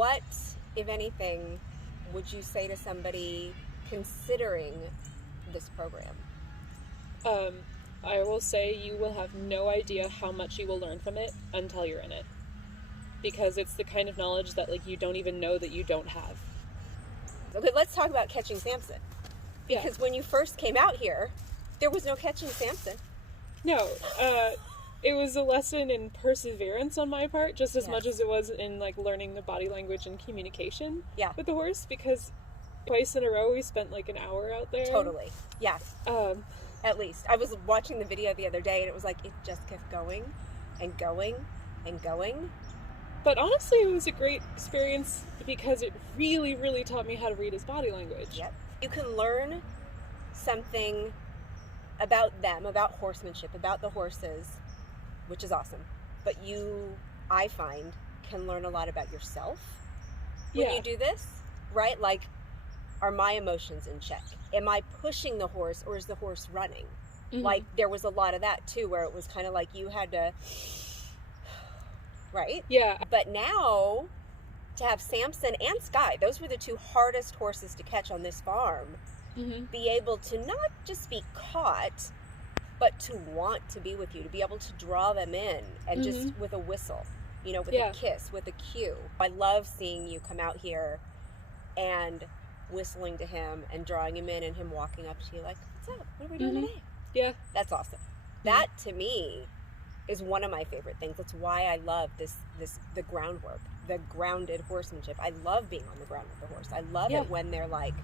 What, if anything, would you say to somebody considering this program? I will say you will have no idea how much you will learn from it until you're in it. Because it's the kind of knowledge that, like, you don't even know that you don't have. Okay, let's talk about catching Samson. Because when you first came out here, there was no catching Samson. No, it was a lesson in perseverance on my part, just as much as it was in, like, learning the body language and communication with the horse, because twice in a row we spent, like, an hour out there. Totally. Yeah. At least. I was watching the video the other day, and it was like, it just kept going and going and going. But honestly, it was a great experience because it really, really taught me how to read his body language. Yep. You can learn something about them, about horsemanship, about the horses, which is awesome. But you, I find, can learn a lot about yourself when you do this, right? Like, are my emotions in check? Am I pushing the horse, or is the horse running? Mm-hmm. Like, there was a lot of that, too, where it was kind of like you had to... Right? Yeah. But now, to have Samson and Sky, those were the two hardest horses to catch on this farm, be able to not just be caught, but to want to be with you, to be able to draw them in, and just with a whistle, you know, with a kiss, with a cue. I love seeing you come out here and whistling to him and drawing him in, and him walking up to you like, what's up? What are we doing today? Yeah. That's awesome. That, to me, is one of my favorite things. That's why I love the groundwork, the grounded horsemanship. I love being on the ground with the horse. I love it when they're like,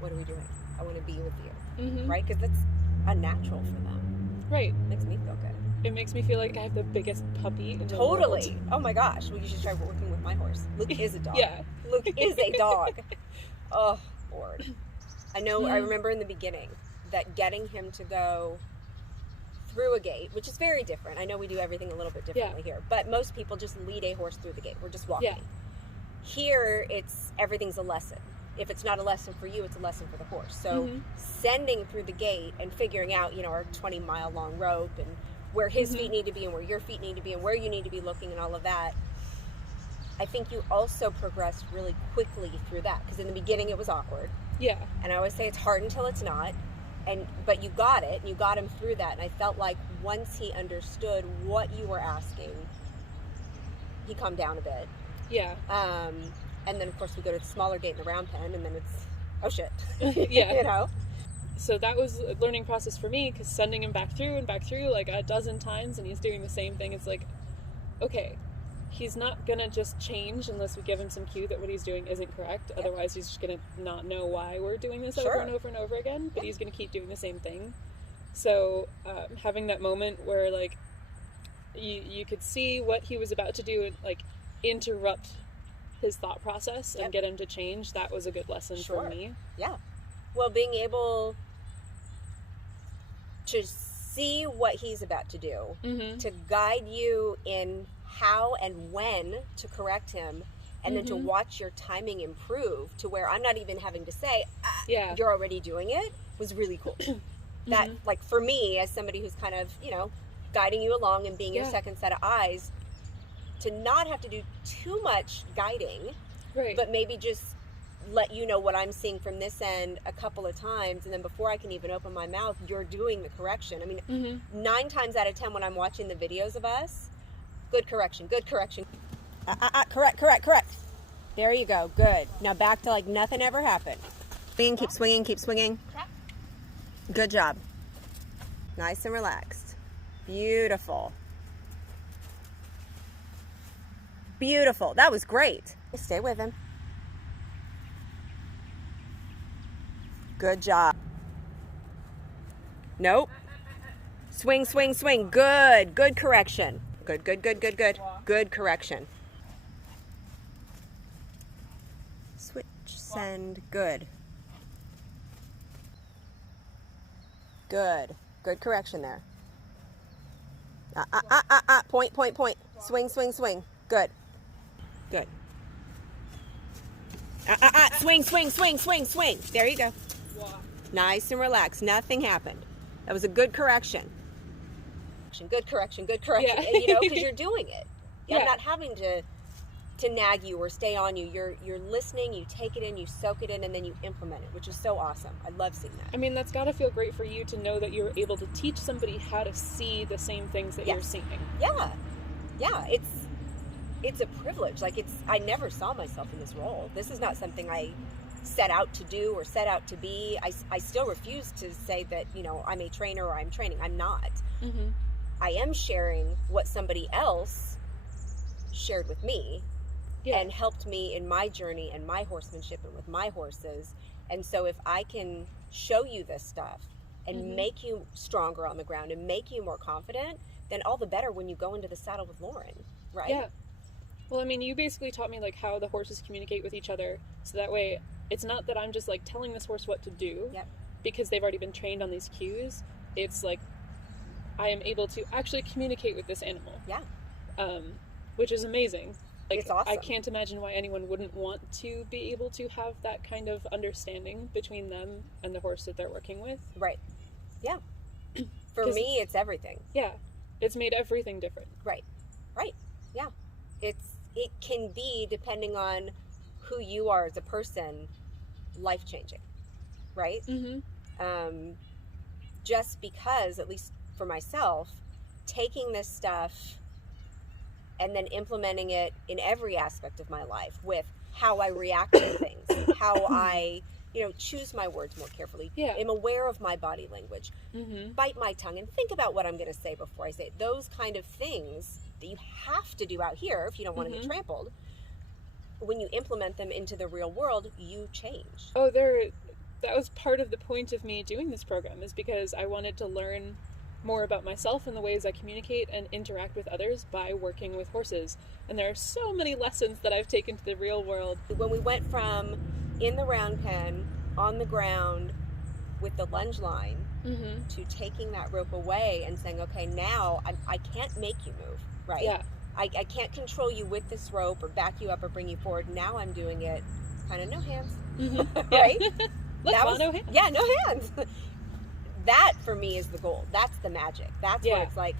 what are we doing? I want to be with you. Right? Because it's unnatural for them. Right. It makes me feel good. It makes me feel like I have the biggest puppy in the Totally. world. Oh my gosh. Well, you should try working with my horse. Luke is a dog. Luke is a dog. Oh, Lord. I know, I remember in the beginning that getting him to go through a gate, which is very different. I know we do everything a little bit differently here, but most people just lead a horse through the gate. We're just walking. Yeah. Here, everything's a lesson. If it's not a lesson for you, it's a lesson for the horse. So sending through the gate and figuring out, you know, our 20-mile long rope and where his feet need to be and where your feet need to be and where you need to be looking and all of that, I think you also progressed really quickly through that, because in the beginning it was awkward. Yeah. And I always say it's hard until it's not. But you got it, and you got him through that, and I felt like once he understood what you were asking, he calmed down a bit. Yeah. And then, of course, we go to the smaller gate in the round pen, and then it's, oh, shit. Yeah. You know? So that was a learning process for me, because sending him back through and back through, like, a dozen times, and he's doing the same thing, it's like, okay, he's not going to just change unless we give him some cue that what he's doing isn't correct. Yep. Otherwise, he's just going to not know why we're doing this over and over and over again, but he's going to keep doing the same thing. So having that moment where, like, you could see what he was about to do and, like, interrupt his thought process and get him to change, that was a good lesson for me. Yeah. Well, being able to see what he's about to do, to guide you in how and when to correct him, and then to watch your timing improve to where I'm not even having to say, you're already doing it, was really cool. That, like, for me, as somebody who's kind of, you know, guiding you along and being your second set of eyes, to not have to do too much guiding, but maybe just let you know what I'm seeing from this end a couple of times, and then before I can even open my mouth, you're doing the correction. I mean, 9 times out of 10 when I'm watching the videos of us, good correction. Correct. There you go. Good. Now back to like nothing ever happened. Keep swinging. Good job. Nice and relaxed. Beautiful. That was great. Stay with him. Good job. Nope. Swing. Good correction. Good. Good correction. Switch, send, good. Good correction there. Point. Swing. Good. Swing. There you go. Nice and relaxed. Nothing happened. That was a good correction. Good correction. Yeah. You know, because you're doing it. I'm not having to to nag you or stay on you. You're listening, you take it in, you soak it in, and then you implement it, which is so awesome. I love seeing that. I mean, that's got to feel great for you to know that you're able to teach somebody how to see the same things that you're seeing. Yeah. It's a privilege. Like, I never saw myself in this role. This is not something I set out to do or set out to be. I still refuse to say that, you know, I'm a trainer or I'm training. I'm not. Mm-hmm. I am sharing what somebody else shared with me and helped me in my journey and my horsemanship and with my horses. And so if I can show you this stuff and make you stronger on the ground and make you more confident, then all the better when you go into the saddle with Lauren, right? Yeah. Well, I mean, you basically taught me, like, how the horses communicate with each other, so that way it's not that I'm just, like, telling this horse what to do because they've already been trained on these cues. It's like I am able to actually communicate with this animal. Yeah. Which is amazing. Like, it's awesome. I can't imagine why anyone wouldn't want to be able to have that kind of understanding between them and the horse that they're working with. Right. Yeah. For me, it's everything. Yeah. It's made everything different. Right. Yeah. It can be, depending on who you are as a person, life-changing. Right? Mm-hmm. Just because, at least for myself, taking this stuff and then implementing it in every aspect of my life with how I react to things, how I, you know, choose my words more carefully. Yeah. I'm aware of my body language, bite my tongue and think about what I'm going to say before I say it. Those kind of things that you have to do out here if you don't want to get trampled. When you implement them into the real world, you change. Oh, that was part of the point of me doing this program, is because I wanted to learn more about myself and the ways I communicate and interact with others by working with horses. And there are so many lessons that I've taken to the real world. When we went from in the round pen, on the ground, with the lunge line, to taking that rope away and saying, okay, now I can't make you move, right? Yeah. I can't control you with this rope or back you up or bring you forward. Now I'm doing it kind of no hands, right? No hands. Yeah, no hands. That, for me, is the goal. That's the magic. That's where it's like...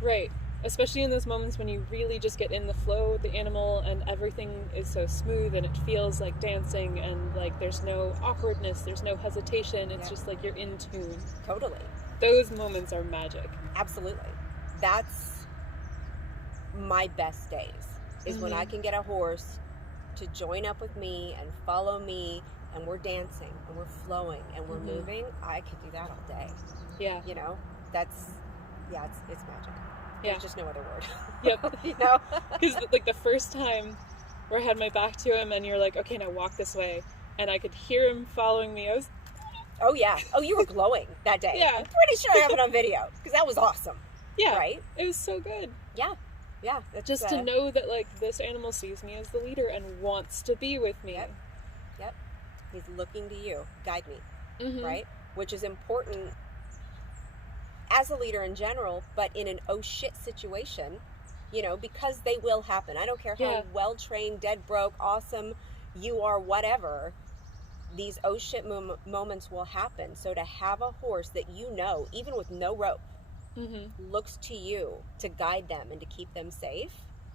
Right. Especially in those moments when you really just get in the flow with the animal and everything is so smooth and it feels like dancing and, like, there's no awkwardness, there's no hesitation. It's just like you're in tune. Totally. Those moments are magic. Absolutely. That's my best days, is when I can get a horse to join up with me and follow me, and we're dancing and we're flowing and we're moving. I could do that all day. Yeah. You know, it's magic. Yeah. There's just no other word. Yep. You know? Because, like, the first time where I had my back to him and you're like, okay, now walk this way, and I could hear him following me, I was... Oh, yeah. Oh, you were glowing that day. Yeah. I'm pretty sure I have it on video, because that was awesome. Yeah. Right? It was so good. Yeah. Yeah. That's, just to know that, like, this animal sees me as the leader and wants to be with me. Yep. He's looking to you. Guide me. Right? Which is important as a leader in general, but in an oh shit situation, you know, because they will happen. I don't care how well trained, dead broke, awesome you are, whatever, these oh shit moments will happen. So to have a horse that, you know, even with no rope, looks to you to guide them and to keep them safe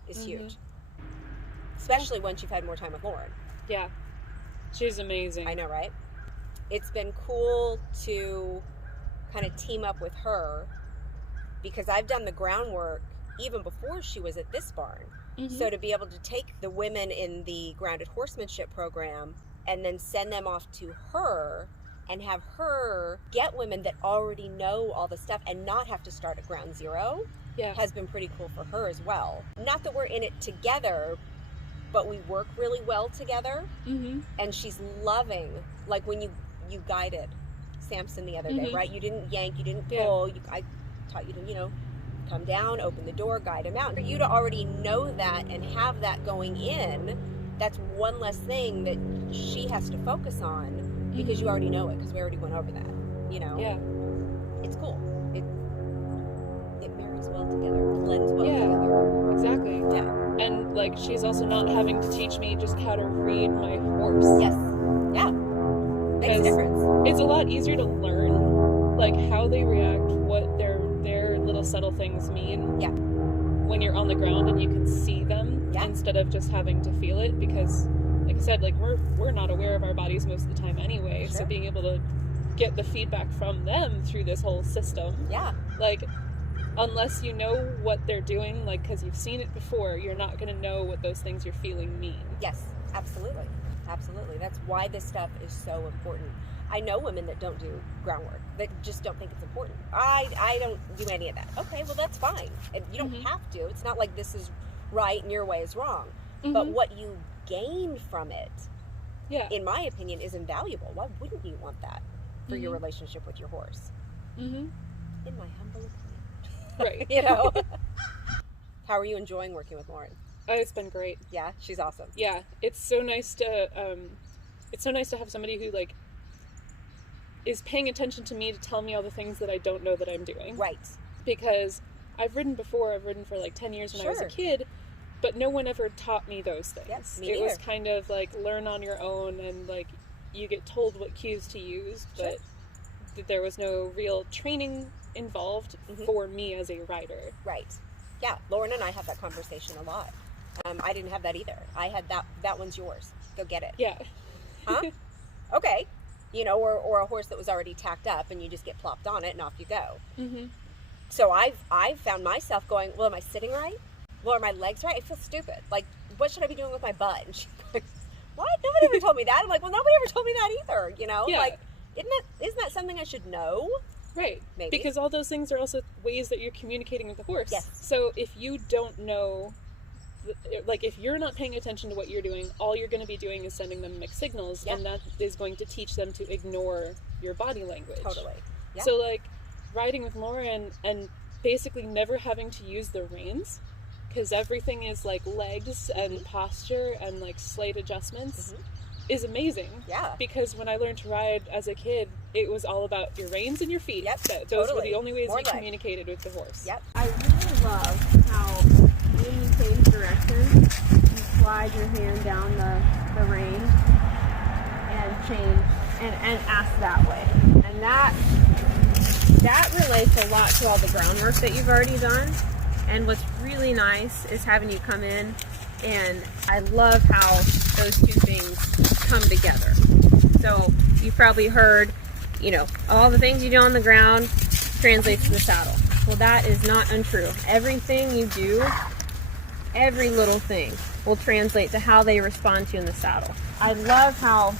is huge. Especially once you've had more time with Lauren. Yeah. She's amazing. I know, right? It's been cool to kind of team up with her, because I've done the groundwork even before she was at this barn. So to be able to take the women in the Grounded Horsemanship program and then send them off to her and have her get women that already know all the stuff and not have to start at ground zero has been pretty cool for her as well. Not that we're in it together, but we work really well together. And she's loving, like when you guided Samson the other day, right? You didn't yank, you didn't pull. I taught you to, you know, come down, open the door, guide him out. For you to already know that and have that going in, that's one less thing that she has to focus on, because you already know it, because we already went over that, you know? Yeah. It's cool. It marries well together, blends well together. Exactly. Yeah. And, like, she's also not having to teach me just how to read my horse. Yes. Yeah. Makes a difference. It's a lot easier to learn, like, how they react, what their little subtle things mean. Yeah. When you're on the ground and you can see them. instead of just having to feel it, because like I said, like we're not aware of our bodies most of the time anyway. Sure. So being able to get the feedback from them through this whole system. Yeah. Like, unless you know what they're doing, like, because you've seen it before, you're not going to know what those things you're feeling mean. Yes, absolutely. Absolutely. That's why this stuff is so important. I know women that don't do groundwork, that just don't think it's important. I don't do any of that. Okay, well, that's fine. And you don't have to. It's not like this is right and your way is wrong. But what you gain from it, in my opinion, is invaluable. Why wouldn't you want that for your relationship with your horse? In my humble opinion. Right. You know? How are you enjoying working with Lauren? Oh, it's been great. Yeah, she's awesome. Yeah, it's so nice to have somebody who, like, is paying attention to me to tell me all the things that I don't know that I'm doing. Right. Because I've ridden before. I've ridden for like 10 years when I was a kid, but no one ever taught me those things. Yes, me neither. Was kind of like learn on your own, and like you get told what cues to use, but there was no real training involved for me as a rider. Right. Yeah, Lauren and I have that conversation a lot. I didn't have that either. I had that one's yours. Go get it. Yeah. Huh? Okay. You know, or a horse that was already tacked up and you just get plopped on it and off you go. So I've found myself going, well, am I sitting right? Well, are my legs right? I feel stupid. Like, what should I be doing with my butt? And she's like, what? Nobody ever told me that. I'm like, well, nobody ever told me that either. You know, like, isn't that something I should know? Right. Maybe. Because all those things are also ways that you're communicating with the horse. Yes. So if you don't know, like, if you're not paying attention to what you're doing, all you're going to be doing is sending them mixed signals, and that is going to teach them to ignore your body language. Totally. Yeah. So, like, riding with Lauren and basically never having to use the reins, because everything is, like, legs and posture and, like, slight adjustments, is amazing. Yeah. Because when I learned to ride as a kid, it was all about your reins and your feet. Yep. Those were the only ways you communicated with the horse. Yep. I really love how when you change direction, you slide your hand down the rein and change and ask that way. And that relates a lot to all the groundwork that you've already done. And what's really nice is having you come in, and I love how those two things come together. So you've probably heard, you know, all the things you do on the ground translates to the saddle. Well, that is not untrue. Everything you do, every little thing will translate to how they respond to you in the saddle. I love how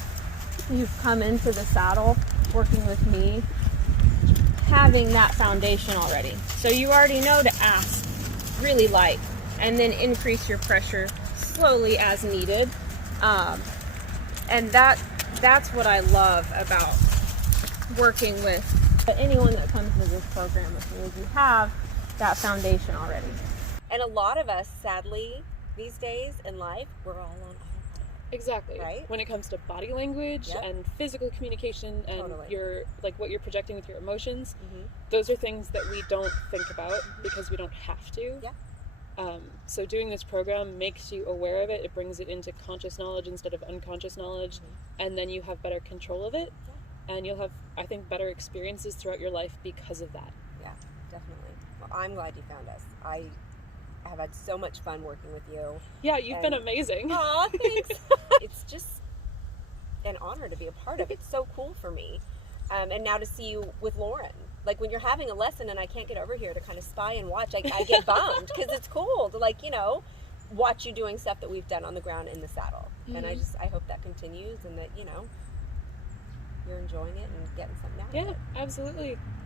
you've come into the saddle working with me having that foundation already. So you already know to ask really light and then increase your pressure slowly as needed. And that's what I love about working with anyone that comes into this program with me, is you have that foundation already. And a lot of us, sadly, these days in life, we're all on autopilot. Exactly. Right? When it comes to body language and physical communication and your, like, what you're projecting with your emotions, those are things that we don't think about because we don't have to. Yeah. So doing this program makes you aware of it. It brings it into conscious knowledge instead of unconscious knowledge, and then you have better control of it, and you'll have, I think, better experiences throughout your life because of that. Yeah, definitely. Well, I'm glad you found us. I have had so much fun working with you. Yeah, you've been amazing. Aw, thanks. It's just an honor to be a part of. It's so cool for me. And now to see you with Lauren. Like, when you're having a lesson and I can't get over here to kind of spy and watch, I get bummed because it's cool to, like, you know, watch you doing stuff that we've done on the ground in the saddle. And I hope that continues and that, you know, you're enjoying it and getting something out of it. Yeah, absolutely.